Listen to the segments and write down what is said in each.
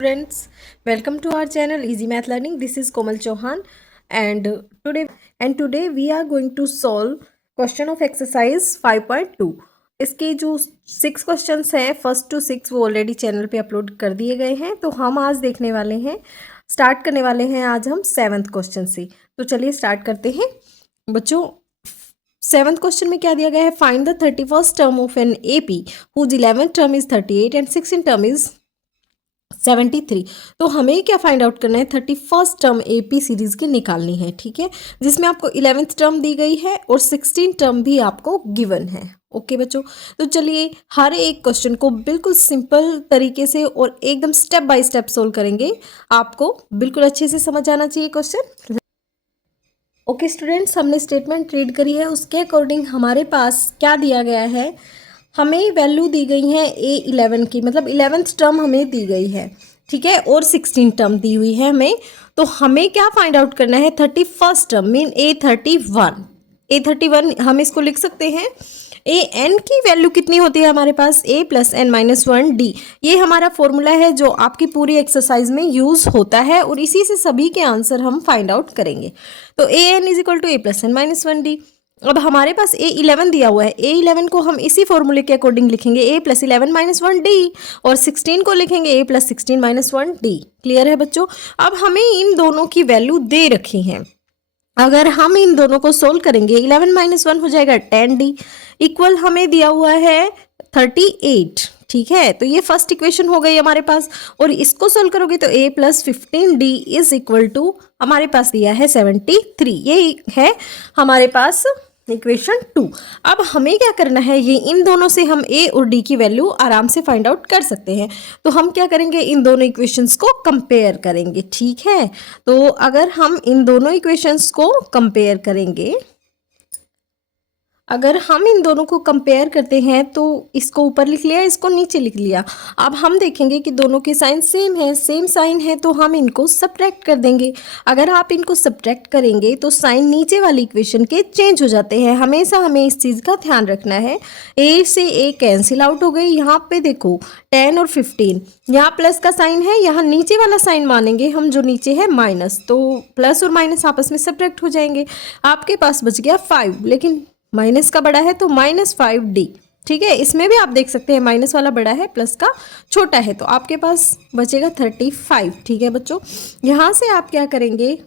Friends, welcome to our channel Easy Math Learning. This is Komal Chauhan and today we are going to solve question of exercise 5.2. इसके जो 6 questions हैं first to 6 वो already channel पे upload कर दिए गए हैं। तो हम आज देखने वाले हैं, स्टार्ट करने वाले हैं आज हम 7th क्वेश्चन से। तो चलिए स्टार्ट करते हैं बच्चों। 7th क्वेश्चन में क्या दिया गया है? Find the 31st term of an AP whose 11th term is 38 and 16th term is 73। तो हमें क्या फाइंड आउट करना है? 31st टर्म एपी सीरीज की निकालनी है, ठीक है, जिसमें आपको 11th टर्म दी गई है और 16th टर्म भी आपको गिवन है। ओके बच्चों, तो चलिए हर एक क्वेश्चन को बिल्कुल सिंपल तरीके से और एकदम स्टेप बाय स्टेप सोल्व करेंगे। आपको बिल्कुल अच्छे से समझ आना चाहिए क्वेश्चन। ओके स्टूडेंट्स, हमने स्टेटमेंट रीड करी है, उसके अकॉर्डिंग हमारे पास क्या दिया गया है? हमें वैल्यू दी गई है A11 की, मतलब 11th टर्म हमें दी गई है, ठीक है, और 16th टर्म दी हुई है हमें। तो हमें क्या फाइंड आउट करना है? 31st टर्म मीन A31 हम इसको लिख सकते हैं। एन की वैल्यू कितनी होती है हमारे पास? A + n-1 D। ये हमारा फॉर्मूला है जो आपकी पूरी एक्सरसाइज में यूज होता है और इसी से सभी के आंसर हम फाइंड आउट करेंगे। तो an = A + n-1 D। अब हमारे पास A11 दिया हुआ है, A11 को हम इसी फॉर्मूले के अकॉर्डिंग लिखेंगे A + 11-1 D और 16 को लिखेंगे A + 16-1 D। क्लियर है बच्चों? अब हमें इन दोनों की वैल्यू दे रखी है, अगर हम इन दोनों को सोल्व करेंगे 11 - 1 हो जाएगा 10D इक्वल हमें दिया हुआ है 38, ठीक है। तो ये फर्स्ट इक्वेशन हो गई हमारे पास और इसको सोल्व करोगे तो A + 15D = हमारे पास दिया है 73। ये है हमारे पास इक्वेशन 2। अब हमें क्या करना है? ये इन दोनों से हम A और D की वैल्यू आराम से फाइंड आउट कर सकते हैं। तो हम क्या करेंगे? इन दोनों इक्वेशंस को कंपेयर करेंगे, ठीक है। तो अगर हम इन दोनों इक्वेशंस को कंपेयर करेंगे, अगर हम इन दोनों को कंपेयर करते हैं तो इसको ऊपर लिख लिया, इसको नीचे लिख लिया। अब हम देखेंगे कि दोनों के साइन सेम है, सेम साइन है, तो हम इनको सब्ट्रैक्ट कर देंगे। अगर आप इनको सब्ट्रैक्ट करेंगे तो साइन नीचे वाली इक्वेशन के चेंज हो जाते हैं। हमेशा हमें इस चीज़ का ध्यान रखना है। ए से ए कैंसिल आउट हो गई। यहाँ पे देखो 10 और 15, यहाँ प्लस का साइन है, यहाँ नीचे वाला साइन मानेंगे हम जो नीचे है माइनस, तो प्लस और माइनस आपस में सब्ट्रैक्ट हो जाएंगे। आपके पास बच गया 5, लेकिन माइनस का बड़ा है तो -5D, ठीक है। इसमें भी आप देख सकते हैं माइनस वाला बड़ा है, प्लस का छोटा है, तो आपके पास बचेगा 35, ठीक है बच्चों। यहाँ से आप क्या करेंगे?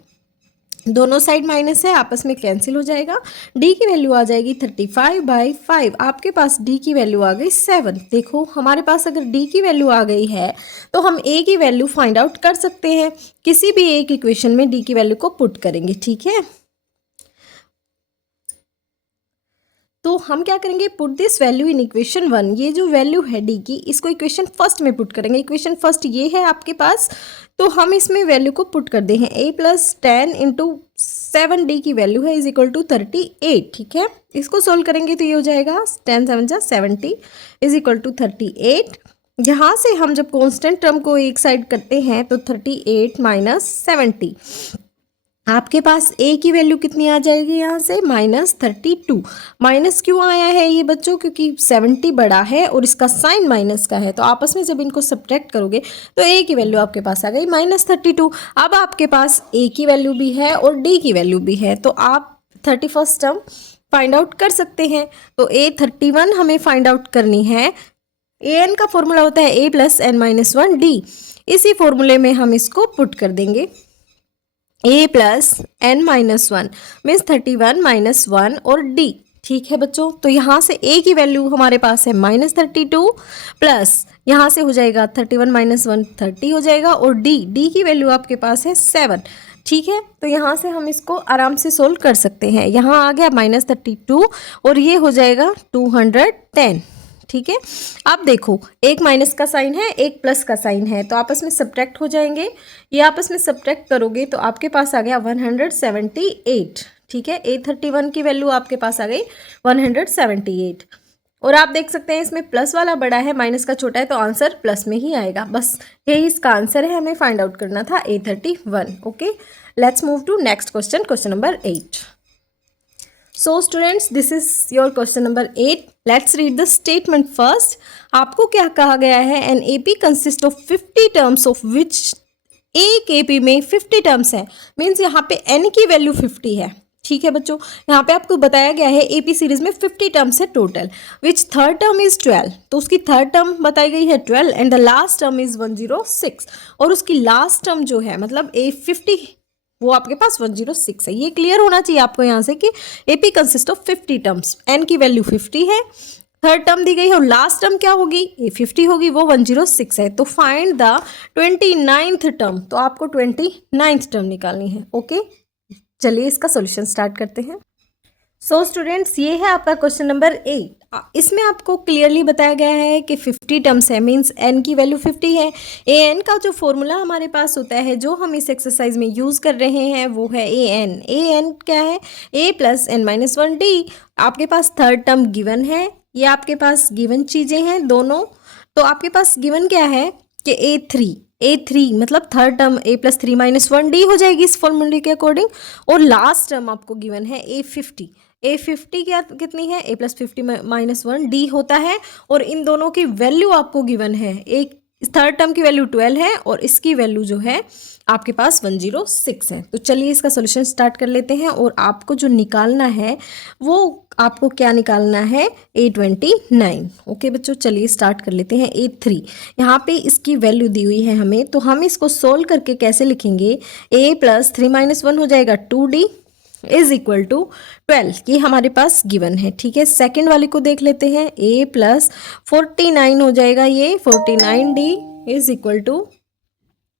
दोनों साइड माइनस है, आपस में कैंसिल हो जाएगा। D की वैल्यू आ जाएगी 35/5। आपके पास D की वैल्यू आ गई 7। देखो हमारे पास अगर D की वैल्यू आ गई है तो हम A की वैल्यू फाइंड आउट कर सकते हैं। किसी भी एक इक्वेशन में D की वैल्यू को पुट करेंगे, ठीक है। तो हम क्या करेंगे? Put this value in equation 1। ये जो वैल्यू है डी की, इसको इक्वेशन फर्स्ट में पुट करेंगे। इक्वेशन फर्स्ट ये है आपके पास, तो हम इसमें वैल्यू को पुट कर दे हैं। A + 10 × 7D की वैल्यू है = 38, ठीक है। इसको सोल्व करेंगे तो ये हो जाएगा 10 × 7 = 70 = 38। यहाँ से हम जब कॉन्स्टेंट टर्म को एक साइड करते हैं तो 38 - 70, आपके पास A की वैल्यू कितनी आ जाएगी? यहाँ से -32। माइनस क्यों आया है ये बच्चों? क्योंकि 70 बड़ा है और इसका साइन माइनस का है, तो आपस में जब इनको सब्ट्रैक्ट करोगे तो A की वैल्यू आपके पास आ गई -32। अब आपके पास A की वैल्यू भी है और D की वैल्यू भी है, तो आप 31st टर्म फाइंड आउट कर सकते हैं। तो A31 हमें फाइंड आउट करनी है। an का फॉर्मूला होता है A + n-1 D। इसी फॉर्मूले में हम इसको पुट कर देंगे। A + n-1 मीन्स 31 - 1 और D, ठीक है बच्चों। तो यहाँ से A की वैल्यू हमारे पास है -32 प्लस यहाँ से हो जाएगा 31 - 1 30 हो जाएगा और D की वैल्यू आपके पास है 7, ठीक है। तो यहाँ से हम इसको आराम से सोल्व कर सकते हैं। यहाँ आ गया -32 और ये हो जाएगा 210, ठीक है। अब देखो एक माइनस का साइन है, एक प्लस का साइन है, तो आपस में सब्ट्रैक्ट हो जाएंगे। ये आपस में सब्ट्रैक्ट करोगे तो आपके पास आ गया 178, ठीक है। A31 की वैल्यू आपके पास आ गई 178 और आप देख सकते हैं इसमें प्लस वाला बड़ा है, माइनस का छोटा है, तो आंसर प्लस में ही आएगा। बस यही इसका आंसर है, हमें फाइंड आउट करना था A31। Okay, let's move to next question, question number 8। So students, this is your question number 8. Let's read the statement first. आपको क्या कहा गया है? An AP consist of 50 terms of which, एक एपी में 50 terms है, मीन्स यहाँ पे एन की वैल्यू 50 है. ठीक है बच्चों, यहाँ पे आपको बताया गया है एपी सीरीज में 50 टर्म्स है total, which third term is 12. तो उसकी थर्ड टर्म बताई गई है 12 and the last term is 106. और उसकी लास्ट टर्म जो है मतलब A50 वो आपके पास 106 है. ये क्लियर होना चाहिए आपको यहाँ से कि AP consist of 50 terms, n की वैल्यू 50 है, थर्ड टर्म दी गई है और लास्ट टर्म क्या होगी? A50 होगी, वो 106 है. तो फाइंड द 29th टर्म. तो आपको 29th टर्म निकालनी है. ओके, चलिए इसका सॉल्यूशन स्टार्ट करते हैं. सो स्टूडेंट्स, ये है आपका क्वेश्चन नंबर 8. इसमें आपको क्लियरली बताया गया है कि 50 टर्म्स है, मीन्स एन की वैल्यू 50 है. ए एन का जो फॉर्मूला हमारे पास होता है, जो हम इस एक्सरसाइज में यूज़ कर रहे हैं, वो है ए एन. ए एन क्या है? ए प्लस एन माइनस 1D. आपके पास थर्ड टर्म गिवन है, ये आपके पास गिवन चीज़ें हैं दोनों. तो आपके पास गिवन क्या है कि A3 मतलब third term A plus 3 minus 1D हो जाएगी इस फॉर्मूले के अकॉर्डिंग. और लास्ट टर्म आपको गिवन है A50 क्या कितनी है? A प्लस 50 माइनस 1D होता है. और इन दोनों की वैल्यू आपको गिवन है. एक थर्ड टर्म की वैल्यू 12 है और इसकी वैल्यू जो है आपके पास 106 है. तो चलिए इसका सोल्यूशन स्टार्ट कर लेते हैं. और आपको जो निकालना है वो आपको क्या निकालना है? A29. ओके बच्चों, चलिए स्टार्ट कर लेते हैं. A3 यहाँ पे इसकी वैल्यू दी हुई है हमें, तो हम इसको सोल्व करके कैसे लिखेंगे? A प्लस 3 माइनस 1 हो जाएगा 2D इज इक्वल टू 12. ये हमारे पास गिवन है. ठीक है, सेकेंड वाले को देख लेते हैं. A प्लस 49 हो जाएगा, ये 49D इज इक्वल टू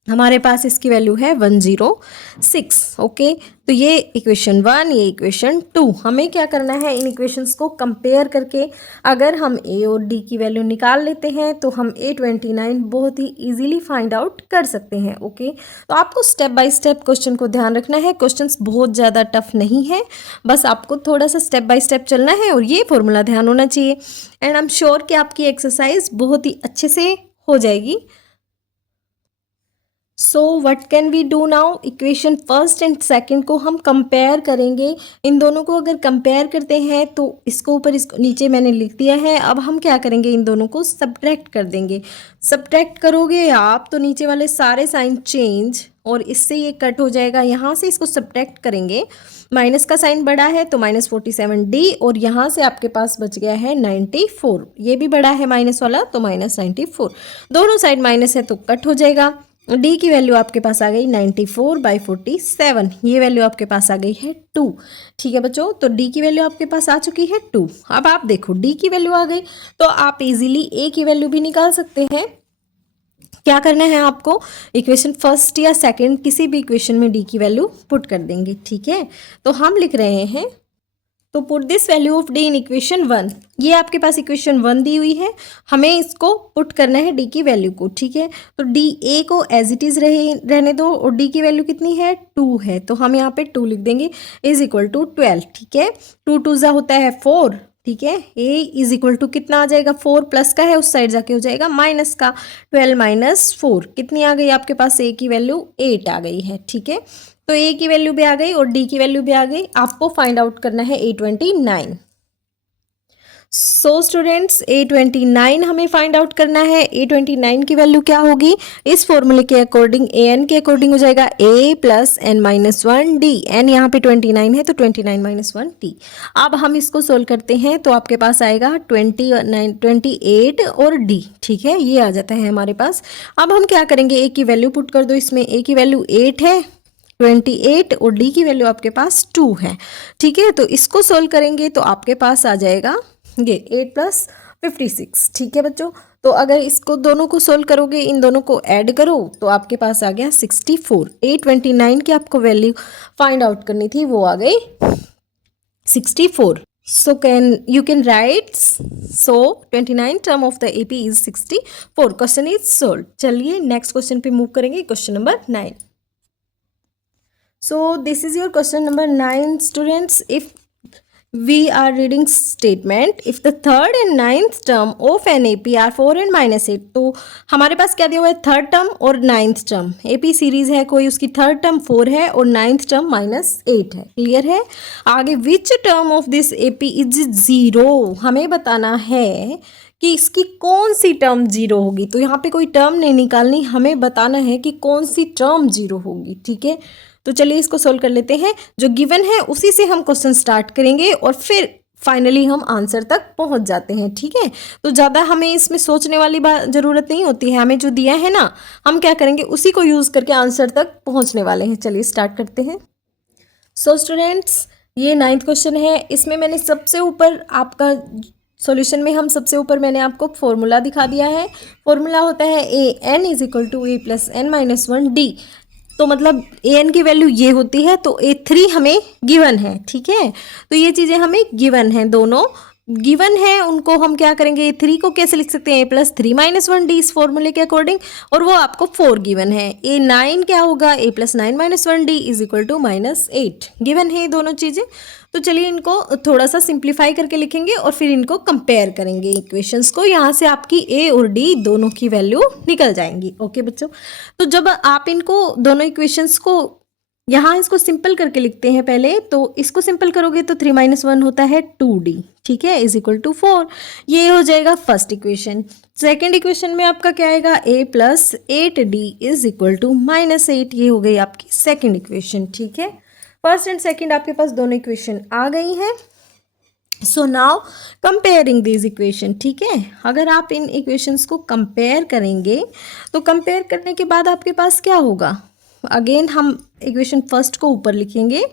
हमारे पास इसकी वैल्यू है 106. ओके, तो ये इक्वेशन 1, ये इक्वेशन 2. हमें क्या करना है? इन इक्वेशंस को कंपेयर करके अगर हम ए और डी की वैल्यू निकाल लेते हैं तो हम A29 बहुत ही इजीली फाइंड आउट कर सकते हैं. ओके, तो आपको स्टेप बाय स्टेप क्वेश्चन को ध्यान रखना है. क्वेश्चंस बहुत ज़्यादा टफ नहीं है, बस आपको थोड़ा सा स्टेप बाय स्टेप चलना है और ये फॉर्मूला ध्यान होना चाहिए. एंड आई एम श्योर कि आपकी एक्सरसाइज बहुत ही अच्छे से हो जाएगी. So what can we do now? Equation first and second को हम कंपेयर करेंगे. इन दोनों को अगर कंपेयर करते हैं तो इसको ऊपर इसको नीचे मैंने लिख दिया है. अब हम क्या करेंगे? इन दोनों को सब्ट्रैक्ट कर देंगे. सब्ट्रैक्ट करोगे आप तो नीचे वाले सारे साइन चेंज और इससे ये कट हो जाएगा. यहाँ से इसको सब्ट्रैक्ट करेंगे, माइनस का साइन बड़ा है तो माइनस 47D और यहाँ से आपके पास बच गया है 94. ये भी बड़ा है माइनस वाला तो माइनस 94. दोनों साइड माइनस है तो कट हो जाएगा. डी की वैल्यू आपके पास आ गई 94/47. ये वैल्यू आपके पास आ गई है 2. ठीक है बच्चों, तो डी की वैल्यू आपके पास आ चुकी है 2. अब आप देखो डी की वैल्यू आ गई तो आप इजीली ए की वैल्यू भी निकाल सकते हैं. क्या करना है आपको? इक्वेशन फर्स्ट या सेकंड किसी भी इक्वेशन में डी की वैल्यू पुट कर देंगे. ठीक है, तो हम लिख रहे हैं, तो put this value of D in equation 1. ये आपके पास इक्वेशन 1 दी हुई है, हमें इसको पुट करना है डी की वैल्यू को. ठीक है, तो डी ए को एज इट इज़ रहने दो और डी की वैल्यू कितनी है? 2 है, तो हम यहाँ पे 2 लिख देंगे इज इक्वल टू 12. ठीक है, 2 2 ज़ा होता है 4. ठीक है, ए इज इक्वल टू कितना आ जाएगा? 4 प्लस का है उस साइड जाके हो जाएगा माइनस का. 12 माइनस 4 कितनी आ गई आपके पास? ए की वैल्यू 8 आ गई है. ठीक है, तो ए की वैल्यू भी आ गई और डी की वैल्यू भी आ गई. आपको फाइंड आउट करना है A29. सो स्टूडेंट्स, A29 हमें फाइंड आउट करना है. A29 की वैल्यू क्या होगी? इस फॉर्मूले के अकॉर्डिंग ए एन के अकॉर्डिंग हो जाएगा A plus n minus 1D. N यहाँ पे 29 है तो 29 माइनस 1D. अब हम इसको सोल्व करते हैं तो आपके पास आएगा 28 और D. ठीक है, ये आ जाता है हमारे पास. अब हम क्या करेंगे? ए की वैल्यू पुट कर दो इसमें. ए की वैल्यू 8 है, 28 और डी की वैल्यू आपके पास 2 है. ठीक है, तो इसको सोल्व करेंगे तो आपके पास आ जाएगा ये 8 प्लस 56. ठीक है बच्चों, तो अगर इसको दोनों को सोल्व करोगे, इन दोनों को ऐड करो तो आपके पास आ गया 64. A29 की आपको वैल्यू फाइंड आउट करनी थी, वो आ गई 64. So you can write, so 29 term of the AP is 64. Question is solve. चलिए नेक्स्ट क्वेश्चन पे मूव करेंगे, question number 9. So this is your question number 9 students. we are reading statement if the third and ninth term of an AP are 4 and -8। तो हमारे पास क्या दिया हुआ है, third term और नाइन्थ टर्म। AP सीरीज है कोई, उसकी थर्ड टर्म 4 है और नाइन्थ टर्म -8 है। क्लियर है। आगे which term of this AP is 0, हमें बताना है कि इसकी कौन सी टर्म 0 होगी। तो यहाँ पे कोई टर्म नहीं निकालनी, हमें बताना है कि कौन सी टर्म 0 होगी। ठीक है, तो चलिए इसको सोल्व कर लेते हैं। जो गिवन है उसी से हम क्वेश्चन स्टार्ट करेंगे और फिर फाइनली हम आंसर तक पहुंच जाते हैं। ठीक है, तो ज़्यादा हमें इसमें सोचने वाली बात ज़रूरत नहीं होती है। हमें जो दिया है ना, हम क्या करेंगे, उसी को यूज़ करके आंसर तक पहुंचने वाले हैं। चलिए स्टार्ट करते हैं। सो स्टूडेंट्स, ये 9th क्वेश्चन है। इसमें मैंने सबसे ऊपर आपका सॉल्यूशन में हम सबसे ऊपर मैंने आपको फॉर्मूला दिखा दिया है। फॉर्मूला होता है an is equal to a plus n-1d। तो मतलब an की वैल्यू ये होती है, तो a3 हमें गिवन है। ठीक है, तो ये चीज़ें हमें गिवन है, दोनों गिवन है। उनको हम क्या करेंगे, a3 को कैसे लिख सकते हैं, a प्लस 3-1d इस फॉर्मूले के अकॉर्डिंग, और वो आपको 4 गिवन है। a9 क्या होगा, a plus 9-1d is equal to -8 given है ये दोनों चीज़ें। तो चलिए इनको थोड़ा सा सिंप्लीफाई करके लिखेंगे और फिर इनको कंपेयर करेंगे इक्वेशंस को। यहाँ से आपकी a और d दोनों की वैल्यू निकल जाएंगी। ओके बच्चों, तो जब आप इनको दोनों इक्वेशंस को यहाँ इसको सिंपल करके लिखते हैं पहले, तो इसको सिंपल करोगे तो 3-1 होता है 2d। ठीक है, इज इक्वल टू 4। ये हो जाएगा फर्स्ट इक्वेशन। सेकेंड इक्वेशन में आपका क्या आएगा, a plus 8d is equal to -8। ये हो गई आपकी सेकेंड इक्वेशन। ठीक है, फर्स्ट एंड सेकेंड आपके पास दोनों इक्वेशन आ गई हैं। So now comparing this equation. ठीक है, अगर आप इन इक्वेशंस को कंपेयर करेंगे तो कंपेयर करने के बाद आपके पास क्या होगा, अगेन हम इक्वेशन फर्स्ट को ऊपर लिखेंगे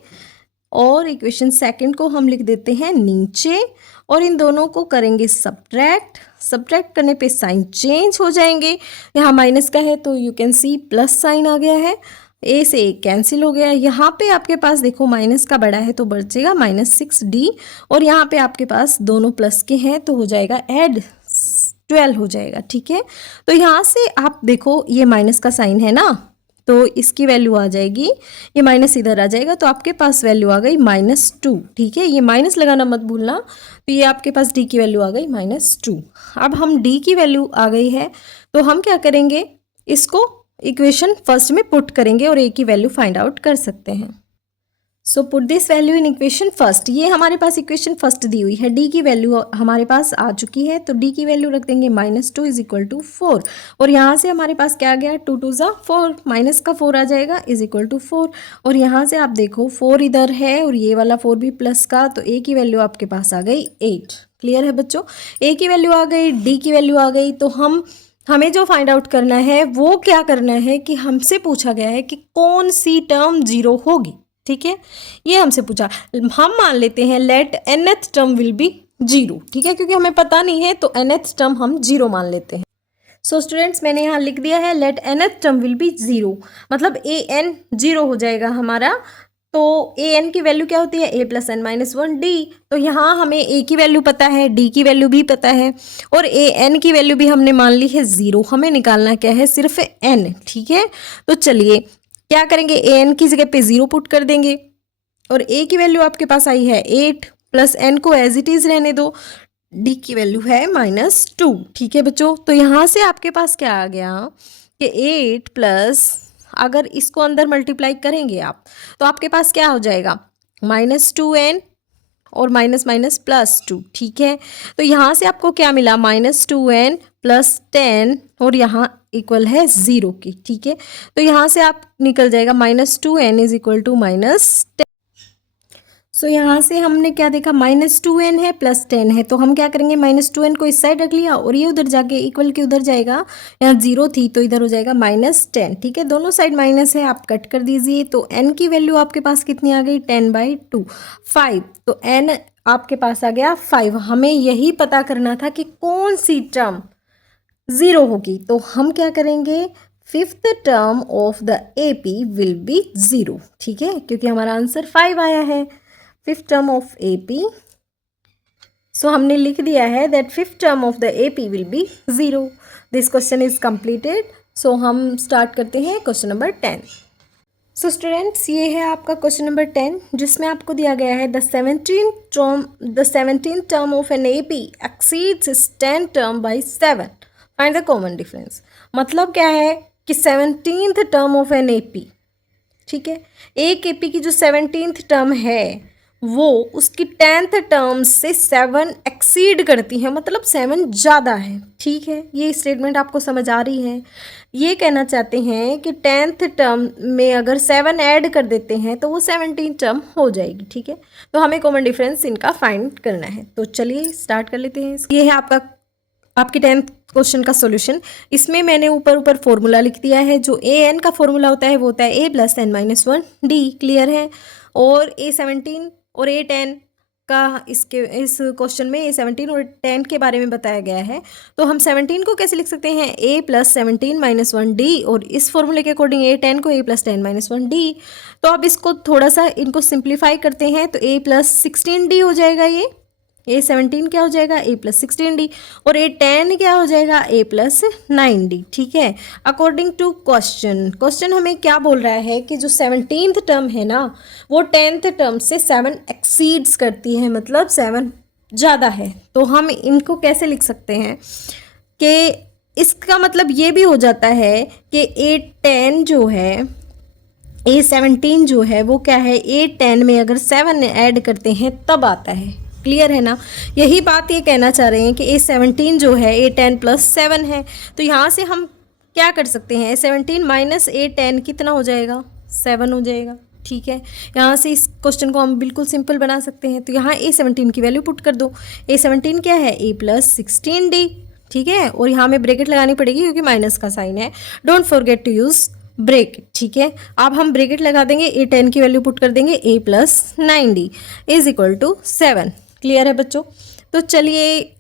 और इक्वेशन सेकंड को हम लिख देते हैं नीचे, और इन दोनों को करेंगे सब्ट्रैक्ट करने पे साइन चेंज हो जाएंगे। यहाँ माइनस का है तो you can see plus sign आ गया है, ए से एक कैंसिल हो गया। यहाँ पे आपके पास देखो माइनस का बड़ा है तो बचेगा -6d, और यहाँ पे आपके पास दोनों प्लस के हैं तो हो जाएगा ऐड 12 हो जाएगा। ठीक है, तो यहाँ से आप देखो ये माइनस का साइन है ना, तो इसकी वैल्यू आ जाएगी, ये माइनस इधर आ जाएगा, तो आपके पास वैल्यू आ गई -2। ठीक है, ये माइनस लगाना मत भूलना। तो ये आपके पास d की वैल्यू आ गई -2। अब हम d की वैल्यू आ गई है तो हम क्या करेंगे, इसको इक्वेशन फर्स्ट में पुट करेंगे और a की वैल्यू फाइंड आउट कर सकते हैं। So put this value in equation first. ये हमारे पास इक्वेशन फर्स्ट दी हुई है, d की वैल्यू हमारे पास आ चुकी है, तो d की वैल्यू रख देंगे -2 इज इक्वल टू 4, और यहाँ से हमारे पास क्या आ गया, 2 2 ज़ा 4, माइनस का 4 आ जाएगा इज इक्वल टू 4, और यहाँ से आप देखो 4 इधर है और ये वाला 4 भी प्लस का, तो a की वैल्यू आपके पास आ गई 8। क्लियर है बच्चों, a की वैल्यू आ गई, d की वैल्यू आ गई, तो हमें जो फाइंड आउट करना है वो क्या करना है कि हमसे पूछा गया है कि कौन सी टर्म 0 होगी। ठीक है, ये हमसे पूछा, हम मान लेते हैं let nth term will be 0। ठीक है, क्योंकि हमें पता नहीं है तो nth टर्म हम 0 मान लेते हैं। सो स्टूडेंट्स, मैंने यहाँ लिख दिया है let nth term will be 0, मतलब an 0 हो जाएगा हमारा। तो an की वैल्यू क्या होती है, a प्लस n-1d। तो यहाँ हमें a की वैल्यू पता है, d की वैल्यू भी पता है, और an की वैल्यू भी हमने मान ली है 0। हमें निकालना क्या है, सिर्फ n। ठीक है, तो चलिए क्या करेंगे, an की जगह पे 0 पुट कर देंगे, और a की वैल्यू आपके पास आई है 8, प्लस n को एज इट इज़ रहने दो, d की वैल्यू है -2। ठीक है बच्चों, तो यहाँ से आपके पास क्या आ गया कि 8 प्लस, अगर इसको अंदर मल्टीप्लाई करेंगे आप तो आपके पास क्या हो जाएगा, -2n और माइनस माइनस +2। ठीक है, तो यहाँ से आपको क्या मिला, -2n + 10, और यहाँ इक्वल है 0 की। ठीक है, तो यहाँ से आप निकल जाएगा -2n इज इक्वल टू -10। सो यहाँ से हमने क्या देखा, -2n है +10 है, तो हम क्या करेंगे, -2n को इस साइड रख लिया और ये उधर जाके इक्वल के उधर जाएगा, यहाँ 0 थी तो इधर हो जाएगा -10। ठीक है, दोनों साइड माइनस है, आप कट कर दीजिए, तो n की वैल्यू आपके पास कितनी आ गई, 10/2 5, तो n आपके पास आ गया 5। हमें यही पता करना था कि कौन सी टर्म 0 होगी, तो हम क्या करेंगे, 5th term of the AP will be 0। ठीक है, क्योंकि हमारा आंसर 5 आया है, 5th टर्म ऑफ AP। सो हमने लिख दिया है that 5th term of the AP will be 0। This question is completed. So हम स्टार्ट करते हैं क्वेश्चन नंबर 10। सो स्टूडेंट्स, ये है आपका क्वेश्चन नंबर 10, जिसमें आपको दिया गया है the 17th term of an AP exceeds its 10th term by 7, find the common difference. मतलब क्या है कि 17th term of an AP, ठीक है, एक AP की जो 17th टर्म है वो उसकी 10th टर्म से 7 एक्सीड करती है, मतलब 7 ज़्यादा है। ठीक है, ये स्टेटमेंट आपको समझ आ रही है। ये कहना चाहते हैं कि 10th टर्म में अगर 7 ऐड कर देते हैं तो वो 17 टर्म हो जाएगी। ठीक है, तो हमें कॉमन डिफरेंस इनका फाइंड करना है। तो चलिए स्टार्ट कर लेते हैं। ये है आपके 10th क्वेश्चन का सॉल्यूशन। इसमें मैंने ऊपर फॉर्मूला लिख दिया है। जो an का फॉर्मूला होता है वो होता है a + n - 1 d, क्लियर है। और a17 और a10 का इस क्वेश्चन में a17 और 10 के बारे में बताया गया है। तो हम 17 को कैसे लिख सकते हैं, a + 17 - 1 d, और इस फॉर्मूले के अकॉर्डिंग a10 को a + 10 - 1 d। तो अब इसको थोड़ा सा इनको सिंप्लीफाई करते हैं तो a + 16d हो जाएगा। ये a17 क्या हो जाएगा, a + 16d, और a10 क्या हो जाएगा, a + 9d। ठीक है, अकॉर्डिंग टू क्वेश्चन हमें क्या बोल रहा है कि जो 17th टर्म है ना वो 10th टर्म से 7 एक्सीड्स करती है, मतलब 7 ज़्यादा है। तो हम इनको कैसे लिख सकते हैं कि इसका मतलब ये भी हो जाता है कि a10 जो है, a17 जो है वो क्या है, a10 में अगर 7 ऐड करते हैं तब आता है। क्लियर है ना, यही बात ये कहना चाह रहे हैं कि a17 जो है a10 + 7 है। तो यहाँ से हम क्या कर सकते हैं, a17 - a10 कितना हो जाएगा, 7 हो जाएगा। ठीक है, यहाँ से इस क्वेश्चन को हम बिल्कुल सिंपल बना सकते हैं। तो यहाँ a17 की वैल्यू पुट कर दो। a17 क्या है, a + 16d। ठीक है, और यहाँ में ब्रैकेट लगानी पड़ेगी क्योंकि माइनस का साइन है। Don't forget to use bracket. ठीक है, अब हम ब्रैकेट लगा देंगे, a10 की वैल्यू पुट कर देंगे, a + 9d = 7। क्लियर है बच्चों। तो चलिए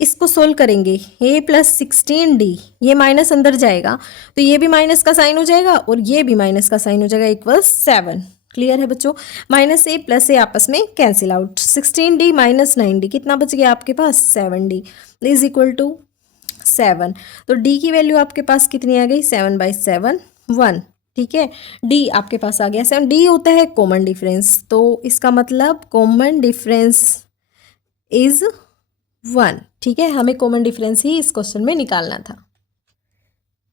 इसको सोल्व करेंगे। a + 16d, ये माइनस अंदर जाएगा तो ये भी माइनस का साइन हो जाएगा और ये भी माइनस का साइन हो जाएगा, = 7। क्लियर है बच्चों, -a + a आपस में कैंसिल आउट। 16d - 9d कितना बच गया आपके पास, 7d = 7। तो d की वैल्यू आपके पास कितनी आ गई, 7/7 1। ठीक है, d आपके पास आ गया 7। d होता है कॉमन डिफरेंस, तो इसका मतलब कॉमन डिफरेंस इज 1। ठीक है, हमें कॉमन डिफरेंस ही इस क्वेश्चन में निकालना था।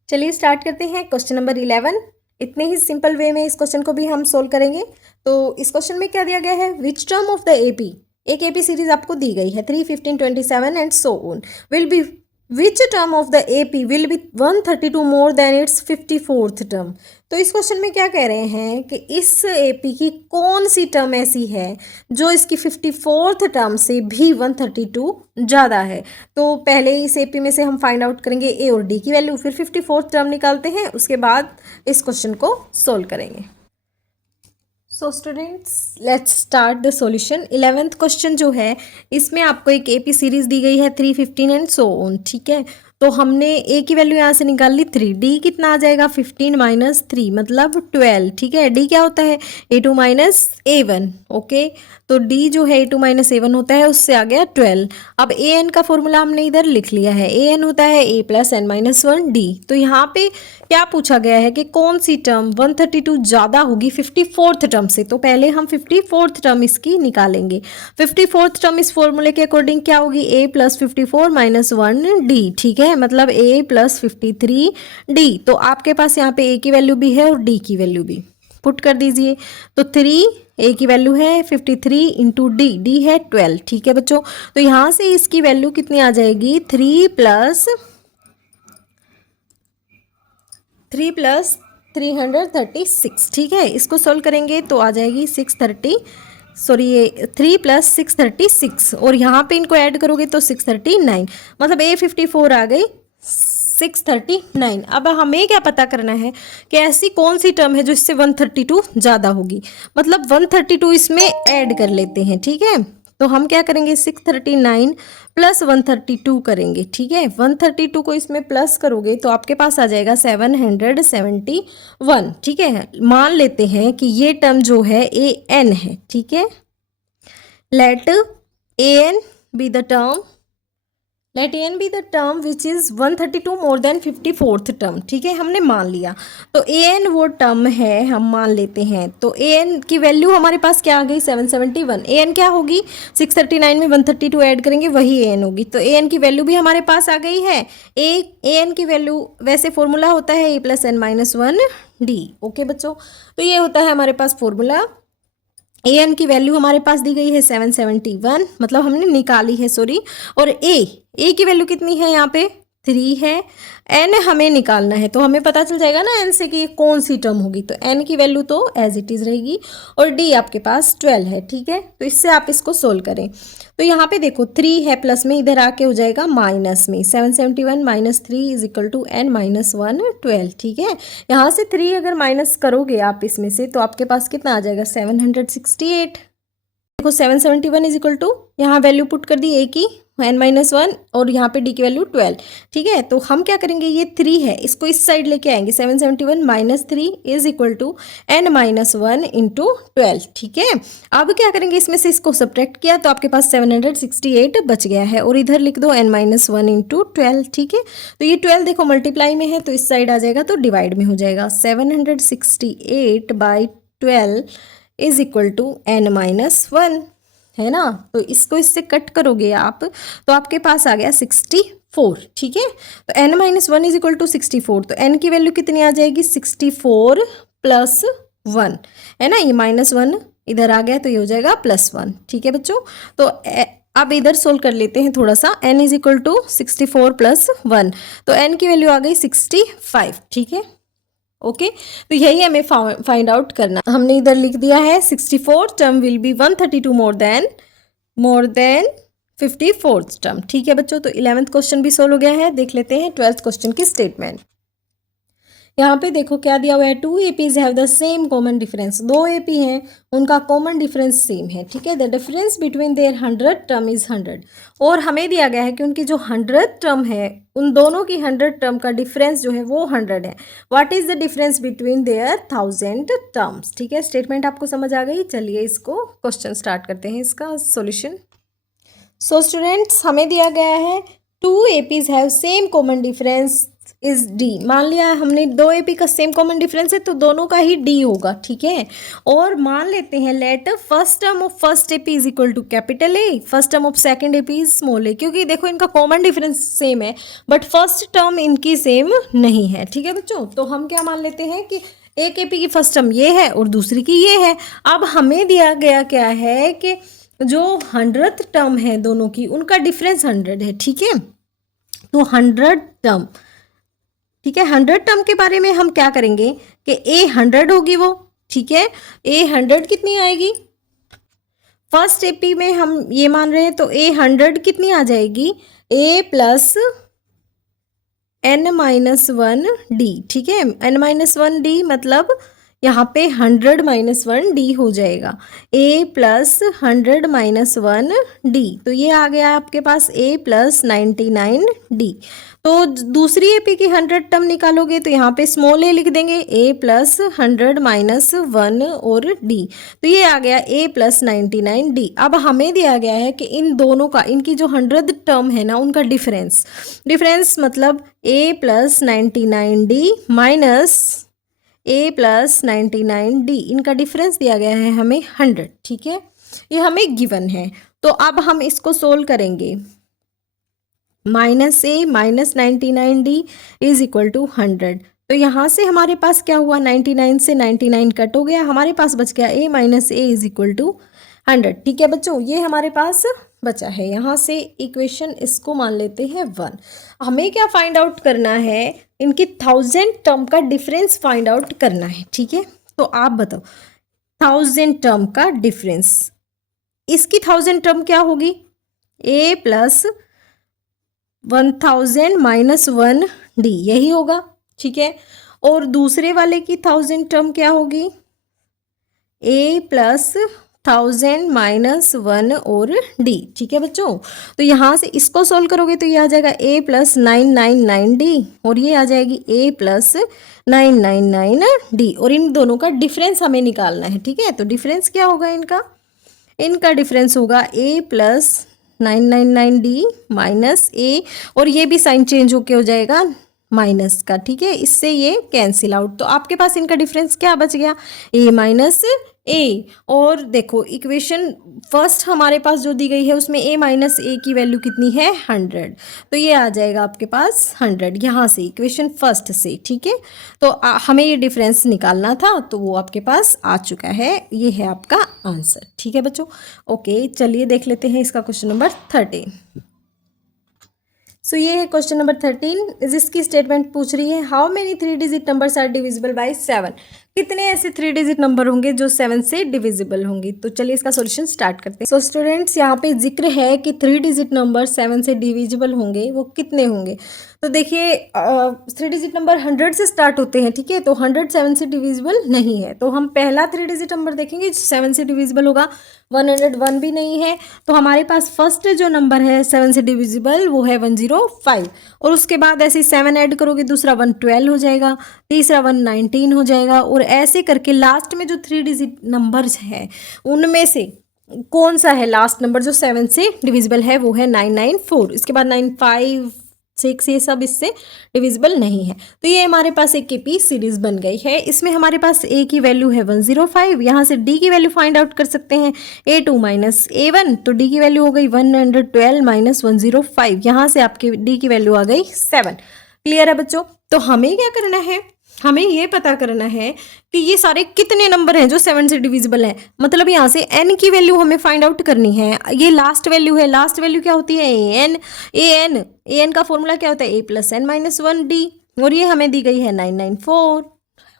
चलिए स्टार्ट करते हैं क्वेश्चन नंबर 11। इतने ही सिंपल वे में इस क्वेश्चन को भी हम सोल्व करेंगे। तो इस क्वेश्चन में क्या दिया गया है, which term of the AP, एक AP सीरीज आपको दी गई है 3, 15, 27 and so on, will be which term of the AP will B 132 more then it's 54th term. तो इस क्वेश्चन में क्या कह रहे हैं कि इस AP की कौन सी टर्म ऐसी है जो इसकी 54th टर्म से भी 132 ज़्यादा है। तो पहले इस AP में से हम फाइंड आउट करेंगे A और D की वैल्यू, फिर 54th टर्म निकालते हैं, उसके बाद इस क्वेश्चन को सोल्व करेंगे। So students, let's start the solution. 11th question जो है इसमें आपको एक AP सीरीज दी गई है 3, 15 एंड सो ऑन। ठीक है, तो हमने A की वैल्यू यहाँ से निकाल ली 3, D कितना आ जाएगा, 15 - 3 मतलब 12। ठीक है, D क्या होता है, A2 - A1। ओके, तो D जो है A2 - A1 होता है, उससे आ गया 12। अब AN का फॉर्मूला हमने इधर लिख लिया है, AN होता है A + n - 1 D। तो यहाँ पे क्या पूछा गया है कि कौन सी टर्म 132 ज़्यादा होगी 54th टर्म से। तो पहले हम 54th टर्म इसकी निकालेंगे। 54th टर्म इस फॉर्मूले के अकॉर्डिंग क्या होगी, A + 54 - 1 D। ठीक है, मतलब A + 53 D। तो आपके पास यहाँ पे A की वैल्यू भी है और D की वैल्यू भी, पुट कर दीजिए। तो 3 A की वैल्यू है 53 × D है 12। ठीक है बच्चों, तो यहाँ से इसकी वैल्यू कितनी आ जाएगी, 3 + 336। ठीक है, इसको सोल्व करेंगे तो आ जाएगी 630, सॉरी ये 3 + 636, और यहाँ पे इनको ऐड करोगे तो 639, मतलब A54 आ गई 639। अब हमें क्या पता करना है कि ऐसी कौन सी टर्म है जो इससे 132 ज़्यादा होगी, मतलब 132 इसमें ऐड कर लेते हैं। ठीक है, तो हम क्या करेंगे, 639 + 132 करेंगे। ठीक है, 132 को इसमें प्लस करोगे तो आपके पास आ जाएगा 771। ठीक है, मान लेते हैं कि ये टर्म जो है AN है। ठीक है, let AN be the term let n be the term which is 132 more than 54th term. ठीक है, हमने मान लिया। तो ए एन वो टर्म है, हम मान लेते हैं। तो ए एन की वैल्यू हमारे पास क्या आ गई 771। ए एन क्या होगी 639 में 132 ऐड करेंगे वही ए एन होगी। तो ए एन की वैल्यू भी हमारे पास आ गई है। ए एन की वैल्यू वैसे फॉर्मूला होता है a+n-1 d। ओके बच्चों, तो ये होता है हमारे पास फॉर्मूला। ए एन की वैल्यू हमारे पास दी गई है 771, मतलब हमने निकाली है, सॉरी। और ए की वैल्यू कितनी है यहाँ पे 3 है। एन हमें निकालना है, तो हमें पता चल जाएगा ना एन से कि ये कौन सी टर्म होगी। तो एन की वैल्यू तो एज इट इज़ रहेगी। और डी आपके पास 12 है। ठीक है, तो इससे आप इसको सोल्व करें। तो यहाँ पे देखो 3 है प्लस में, इधर आके हो जाएगा माइनस में। 771 minus 3 is equal to n minus 1 12। ठीक है, यहाँ से 3 अगर माइनस करोगे आप इसमें से तो आपके पास कितना आ जाएगा 768। देखो 771 इज इक्वल टू, यहाँ वैल्यू पुट कर दी a की n-1 और यहाँ पे d की वैल्यू 12। ठीक है, तो हम क्या करेंगे, ये 3 है, इसको इस साइड लेके आएंगे। 771 minus 3 is equal to n-1 into 12। ठीक है, अब क्या करेंगे, इसमें से इसको सब्ट्रैक्ट किया तो आपके पास 768 बच गया है। और इधर लिख दो n-1 इंटू 12। ठीक है, तो ये 12 देखो मल्टीप्लाई में है तो इस साइड आ जाएगा तो डिवाइड में हो जाएगा। 768/12 इज इक्वल टू n-1 है ना। तो इसको इससे कट करोगे आप तो आपके पास आ गया 64। ठीक है, तो n-1 इज इक्वल टू 64। तो n की वैल्यू कितनी आ जाएगी 64 प्लस 1 है ना। ये -1 इधर आ गया तो ये हो जाएगा +1। ठीक है बच्चों, तो अब इधर सोल्व कर लेते हैं थोड़ा सा। n is equal to 64 plus 1, तो n की वैल्यू आ गई 65। ठीक है, ओके तो यही हमें फाइंड आउट करना। हमने इधर लिख दिया है 64 term will B 132 more than 54th term. ठीक है बच्चों, तो 11th क्वेश्चन भी सोल्व हो गया है। देख लेते हैं 12th क्वेश्चन की स्टेटमेंट। यहाँ पे देखो क्या दिया हुआ है, 2 APs have the same common difference. 2 AP हैं, उनका कॉमन डिफरेंस सेम है। ठीक है, the difference between their 100 term is 100। और हमें दिया गया है कि उनकी जो 100 टर्म है, उन दोनों की 100 टर्म का डिफरेंस जो है वो 100 है। What is the difference between their 1000 terms. ठीक है, स्टेटमेंट आपको समझ आ गई। चलिए इसको क्वेश्चन स्टार्ट करते हैं, इसका सॉल्यूशन। सो स्टूडेंट्स, हमें दिया गया है 2 APs have same common difference is D. मान लिया हमने 2 AP का सेम कॉमन डिफरेंस है तो दोनों का ही डी होगा। ठीक है, और मान लेते हैं let first term of first AP is equal to capital A, first term of second AP is small a. क्योंकि देखो इनका कॉमन डिफरेंस सेम है बट फर्स्ट टर्म इनकी सेम नहीं है। ठीक है बच्चों, तो हम क्या मान लेते हैं कि एक AP की फर्स्ट टर्म ये है और दूसरी की ये है। अब हमें दिया गया क्या है कि जो 100th टर्म है दोनों की, उनका डिफरेंस 100 है। ठीक है, तो 100 टर्म, ठीक है, 100 टर्म के बारे में हम क्या करेंगे कि ए 100 होगी वो। ठीक है, ए 100 कितनी आएगी, फर्स्ट AP में हम ये मान रहे हैं तो ए 100 कितनी आ जाएगी, ए प्लस n-1 d। ठीक है, n-1 d मतलब यहाँ पे 100-1 d हो जाएगा। a प्लस 100-1 d, तो ये आ गया आपके पास a प्लस 99 d। तो दूसरी AP की 100 टर्म निकालोगे तो यहाँ पे स्मॉल a लिख देंगे, a प्लस 100-1 और d, तो ये आ गया a प्लस 99 d। अब हमें दिया गया है कि इन दोनों का, इनकी जो 100 टर्म है ना, उनका डिफरेंस मतलब a plus 99 d minus a plus 99 d, इनका डिफरेंस दिया गया है हमें 100। ठीक है, ये हमें गिवन है। तो अब हम इसको सोल्व करेंगे। -a minus 99 d is equal to 100। तो यहाँ से हमारे पास क्या हुआ, 99 से 99 कट हो गया, हमारे पास बच गया a minus a is equal to 100। ठीक है बच्चों, ये हमारे पास बचा है। यहाँ से इक्वेशन इसको मान लेते हैं 1। हमें क्या फाइंड आउट करना है, इनकी 1000 टर्म का डिफरेंस फाइंड आउट करना है। ठीक है, तो आप बताओ 1000 टर्म का डिफरेंस, इसकी 1000 टर्म क्या होगी, a प्लस 1000 माइनस 1 d, यही होगा। ठीक है, और दूसरे वाले की 1000 टर्म क्या होगी, a प्लस 1000 माइनस 1 और d। ठीक है बच्चों, तो यहाँ से इसको सोल्व करोगे तो ये आ जाएगा a प्लस 999 d और ये आ जाएगी a प्लस 999 d, और इन दोनों का डिफरेंस हमें निकालना है। ठीक है, तो डिफरेंस क्या होगा इनका डिफरेंस होगा a प्लस 999D माइनस ए, और ये भी साइन चेंज होके हो जाएगा माइनस का, ठीक है, इससे ये कैंसिल आउट। तो आपके पास इनका डिफरेंस क्या बच गया, ए माइनस ए। और देखो इक्वेशन फर्स्ट हमारे पास जो दी गई है उसमें ए माइनस ए की वैल्यू कितनी है 100, तो ये आ जाएगा आपके पास 100 यहाँ से इक्वेशन फर्स्ट से, ठीक है। तो हमें ये डिफरेंस निकालना था, तो वो आपके पास आ चुका है, ये है आपका आंसर, ठीक है बच्चों। ओके चलिए देख लेते हैं इसका क्वेश्चन नंबर 13। सो ये है क्वेश्चन नंबर 13। जिसकी स्टेटमेंट पूछ रही है how many 3 digit numbers are divisible by 7, कितने ऐसे 3 डिजिट नंबर होंगे जो 7 से डिविजिबल होंगे। तो चलिए इसका सॉल्यूशन स्टार्ट करते हैं। सो स्टूडेंट्स यहाँ पे जिक्र है कि 3 डिजिट नंबर 7 से डिविजिबल होंगे, वो कितने होंगे। तो देखिए 3 डिजिट नंबर 100 से स्टार्ट होते हैं, ठीक है, तो 100 7 से डिविजिबल नहीं है। तो हम पहला 3 डिजिट नंबर देखेंगे 7 से डिविजिबल होगा, 101 भी नहीं है। तो हमारे पास फर्स्ट जो नंबर है 7 से डिविजिबल वो है 105, और उसके बाद ऐसे 7 ऐड करोगे, दूसरा 112 हो जाएगा, तीसरा 119 हो जाएगा, और ऐसे करके लास्ट में जो 3 डिजिट नंबर्स है उनमें से कौन सा है लास्ट नंबर जो 7 से डिविजिबल है, वो है 994। इसके बाद 956 ये सब इससे डिविजिबल नहीं है। तो ये हमारे पास एक केपी सीरीज बन गई है। इसमें हमारे पास ए की वैल्यू है 105, यहाँ से डी की वैल्यू फाइंड आउट कर सकते हैं, A2 माइनस A1, तो डी की वैल्यू हो गई 112 माइनस 105, यहाँ से आपकी डी की वैल्यू आ गई 7। क्लियर है बच्चों। तो हमें क्या करना है, हमें ये पता करना है कि ये सारे कितने नंबर हैं जो 7 से डिविजिबल हैं। मतलब यहाँ से n की वैल्यू हमें फाइंड आउट करनी है। ये लास्ट वैल्यू है, लास्ट वैल्यू क्या होती है an का फॉर्मूला क्या होता है a plus n minus 1d, और ये हमें दी गई है 994।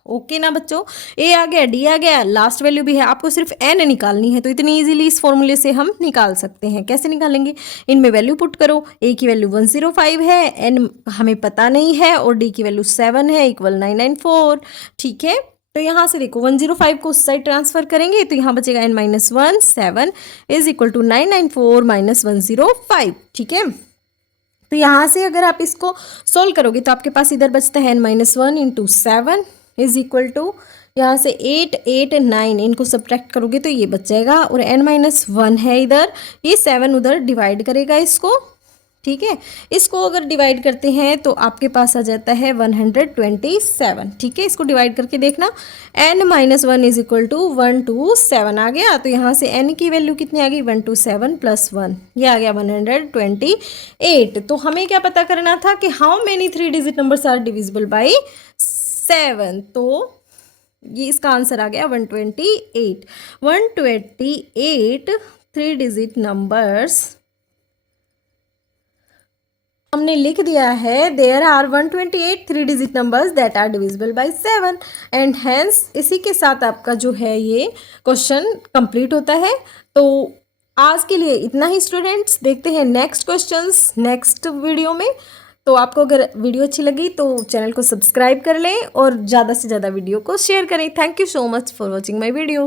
ओके ना बच्चों, ए आ गया, डी आ गया, लास्ट वैल्यू भी है, आपको सिर्फ एन निकालनी है। तो इतनी इजीली इस फॉर्मूले से हम निकाल सकते हैं। कैसे निकालेंगे, इनमें वैल्यू पुट करो, ए की वैल्यू 105 है, एन हमें पता नहीं है, और डी की वैल्यू 7 है, इक्वल 994, ठीक है। तो यहाँ से देखो 105 को उस साइड ट्रांसफर करेंगे, तो यहाँ बचेगा n minus 1, 7 is equal to 994 minus 105, ठीक है। तो यहाँ से अगर आप इसको सोल्व करोगे तो आपके पास इधर बचता है n minus 1 into 7 is equal to, यहाँ से 8 8 9, इनको सब्ट्रैक्ट करोगे तो ये बच जाएगा, और n माइनस 1 है इधर, ये 7 उधर डिवाइड करेगा इसको, ठीक है। इसको अगर डिवाइड करते हैं तो आपके पास आ जाता है 127, ठीक है। इसको डिवाइड करके देखना, n minus 1 is equal to 127 आ गया। तो यहाँ से n की वैल्यू कितनी आ गई, 127 प्लस 1, ये आ गया 128। तो हमें क्या पता करना था कि how many 3 digit numbers are divisible by 7, तो ये इसका आंसर आ गया 128। 128 3 डिजिट नंबर्स हमने लिख दिया है। There are 128 3 digit numbers that are divisible by 7, and hence इसी के साथ आपका जो है ये क्वेश्चन कंप्लीट होता है। तो आज के लिए इतना ही स्टूडेंट्स, देखते हैं नेक्स्ट क्वेश्चंस नेक्स्ट वीडियो में। तो आपको अगर वीडियो अच्छी लगी तो चैनल को सब्सक्राइब कर लें और ज़्यादा से ज़्यादा वीडियो को शेयर करें। Thank you so much for watching my video.